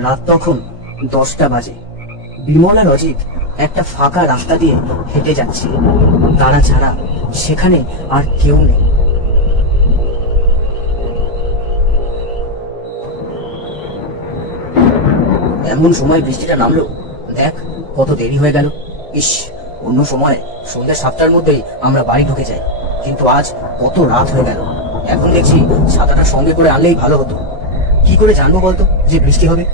রাত তখন 10টা বাজে। বিমল আর অজিত একটা ফাঁকা রাস্তা দিয়ে হেঁটে যাচ্ছে। তারা ছাড়া সেখানে আর কেউ নেই। এমন সময় বৃষ্টিটা নামলো, দেখ কত দেরি হয়ে গেল। ইস, অন্য সময় সন্ধ্যা 7টার মধ্যেই আমরা বাড়ি ঢুকে যাই, কিন্তু আজ কত রাত হয়ে গেল। এখন দেখছি ছাতাটা সঙ্গে করে আনলেই ভালো হতো। কি করে জানবো বলতো যে বৃষ্টি হবে?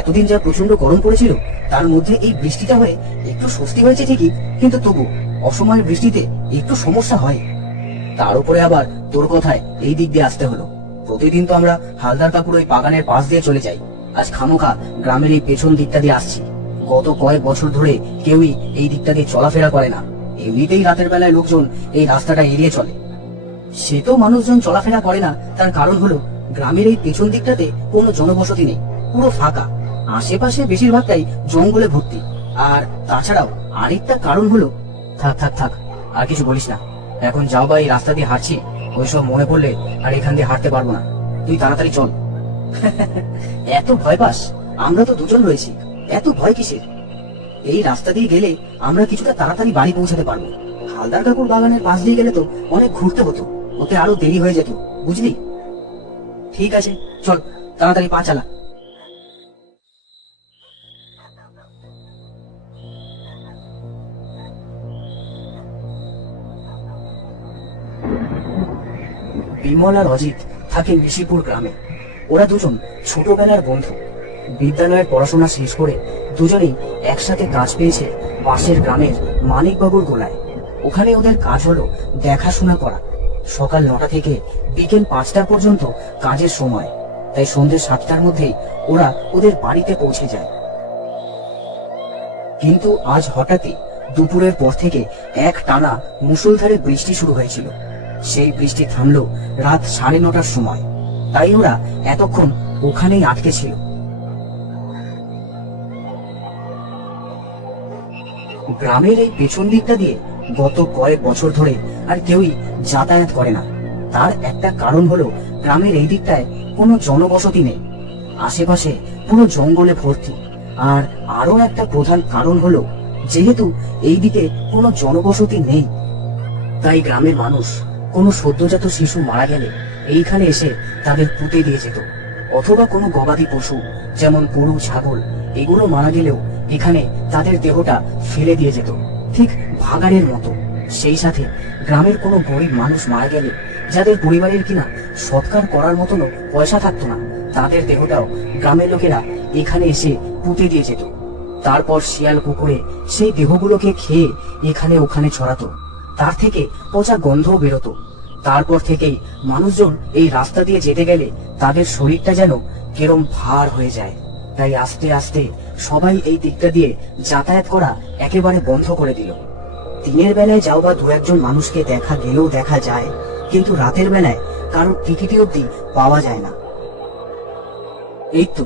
এতদিন যা প্রচন্ড গরম পড়েছিল, তার মধ্যে এই বৃষ্টিটা হয়ে একটু স্বস্তি হয়েছে ঠিকই, কিন্তু তবু অসময়ের বৃষ্টিতে একটু সমস্যা হয়। তার উপরে আবার তোর কথায় এই দিক দিয়ে আসতে হলো। প্রতিদিন তো আমরা হালদার কাকুর ওই বাগানের পাশ দিয়ে চলে যাই, আজ খামোখা গ্রামের এই পেছন দিকটা দিয়ে আসছি। গত কয়েক বছর ধরে কেউই এই দিকটা দিয়ে চলাফেরা করে না। এমনিতেই রাতের বেলায় লোকজন এই রাস্তাটা এড়িয়ে চলে। সে তো মানুষজন চলাফেরা করে না, তার কারণ হলো গ্রামের এই পেছন দিকটাতে কোনো জনবসতি নেই, পুরো ফাঁকা। আশেপাশে বেশিরভাগটাই জঙ্গলে ভর্তি। আর তাছাড়াও আরেকটা কারণ হলো, থাক থাক থাক, আর কিছু বলিস না। এখন যাও বা এই রাস্তা দিয়ে হাঁটছি, ওইসব মনে পড়লে আর এখান দিয়ে হাঁটতে পারবো না। তুই তাড়াতাড়ি চল। এত ভয় পাস? আমরা তো দুজন রয়েছি, এত ভয় কিসের? এই রাস্তা দিয়ে গেলে আমরা কিছুটা তাড়াতাড়ি বাড়ি পৌঁছাতে পারবো। হালদার কাকুর বাগানের পাশ দিয়ে গেলে তো অনেক ঘুরতে হতো, ওতে আরো দেরি হয়ে যেত, বুঝলি? ঠিক আছে, চল তাড়াতাড়ি পা চালা। বিমল আর অজিত থাকে নিশিপুর গ্রামে। ওরা দুজন ছোটবেলার বন্ধু। বিদ্যালয়ের পড়াশোনা শেষ করে দুজনেই একসাথে কাজ পেয়েছে পাশের গ্রামের মানিকবাবুর গোলায়। ওখানে ওদের কাজ হলো দেখাশোনা করা। সকাল 9টা থেকে বিকেল 5টা পর্যন্ত কাজের সময়, তাই সন্ধ্যে 7টার মধ্যেই ওরা ওদের বাড়িতে পৌঁছে যায়। কিন্তু আজ হঠাৎই দুপুরের পর থেকে এক টানা মুষলধারে বৃষ্টি শুরু হয়েছিল। সেই বৃষ্টি থামলো রাত 9:30টার সময়, তাই ওরা এতক্ষণ ওখানেই আটকে ছিল। গ্রামের এই পেছন দিকটা দিয়ে গত কয়েক বছর ধরে আর কেউই যাতায়াত করে না। তার একটা কারণ হলো গ্রামের এই দিকটায় কোনো জনবসতি নেই, আশেপাশে পুরো জঙ্গলে ভর্তি। আর আরো একটা প্রধান কারণ হলো, যেহেতু এই দিকে কোনো জনবসতি নেই, তাই গ্রামের মানুষ কোনো সদ্যজাত শিশু মারা গেলে এইখানে এসে তাদের পুঁতে দিয়ে যেত। অথবা কোনো গবাদি পশু যেমন গরু, ছাগল এগুলো মারা গেলেও এখানে তাদের দেহটা ফেলে দিয়ে যেত, ঠিক ভাগাড়ের মতো। সেই সাথে গ্রামের কোনো গরিব মানুষ মারা গেলে, যাদের পরিবারের কিনা সৎকার করার মতনও পয়সা থাকতো না, তাদের দেহটাও গ্রামের লোকেরা এখানে এসে পুঁতে দিয়ে যেত। তারপর শিয়াল কুকুরে সেই দেহগুলোকে খেয়ে এখানে ওখানে ছড়াতো, তার থেকে পচা গন্ধও বেরোতো। তারপর থেকেই মানুষজন এই রাস্তা দিয়ে যেতে গেলে তাদের শরীরটা যেন কেরম ভার হয়ে যায়। তাই আস্তে আস্তে সবাই এই দিকটা দিয়ে যাতায়াত করা একেবারে বন্ধ করে দিল। দিনের বেলায় যাও বা দু একজন মানুষকে দেখা গেলেও দেখা যায়, কিন্তু রাতের বেলায় কারোর টিকিটি অব্দি পাওয়া যায় না। এই তো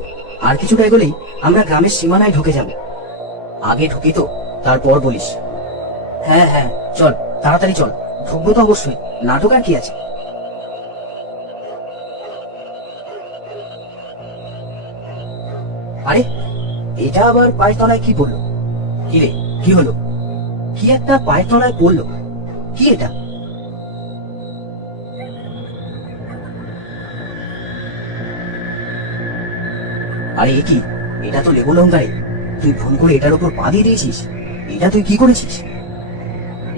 আর কিছুটা এগোলেই আমরা গ্রামের সীমানায় ঢুকে যাব। আগে ঢুকি তো, তারপর বলিস। হ্যাঁ হ্যাঁ, চল তাড়াতাড়ি চল, ঢুকবো তো অবশ্যই, নাটক আর কি আছে। আরে এটা আবার পায়ের তলায় কি পড়লো? কি রে, কি হলো? কি একটা পায়ের তলায় পড়লো, কি এটা? আরে এ কি, এটা তো লেবু লঙ্কা রে। তুই ভুল করে এটার উপর পা দিয়ে দিয়েছিস। এটা তুই কি করেছিস?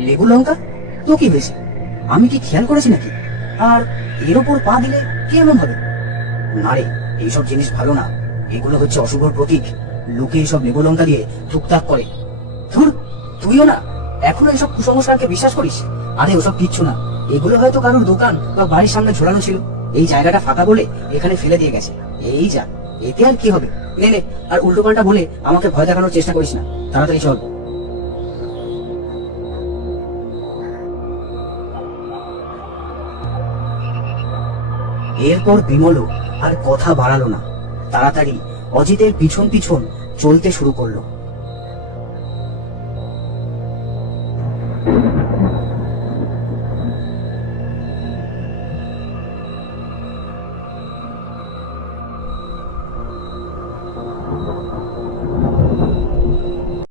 লেবু লঙ্কা? তো কি হয়েছে? আমি কি খেয়াল করেছি নাকি? আর এর উপর পা দিলে কি এমন হবে? না রে, এইসব জিনিস ভালো না, এগুলো হচ্ছে অশুভর প্রতীক। লোকে এইসব লেবু লঙ্কা দিয়ে টুকটাক করে। ধুর, তুইও না এখনো এইসব কুসংস্কারকে বিশ্বাস করিস? আরে ওসব কিচ্ছু না, এগুলো হয়তো কারোর দোকান বা বাড়ির সামনে ঝোলানো ছিল, এই জায়গাটা ফাঁকা বলে এখানে ফেলে দিয়ে গেছে। এই যা, এতে আর কি হবে? নে নে, আর উল্টো পাল্টা বলে আমাকে ভয় দেখানোর চেষ্টা করিস না, তাড়াতাড়ি চল। এরপর বিমলও আর কথা বাড়ালো না, তাড়াতাড়ি অজিতের পিছন পিছন চলতে শুরু করলো।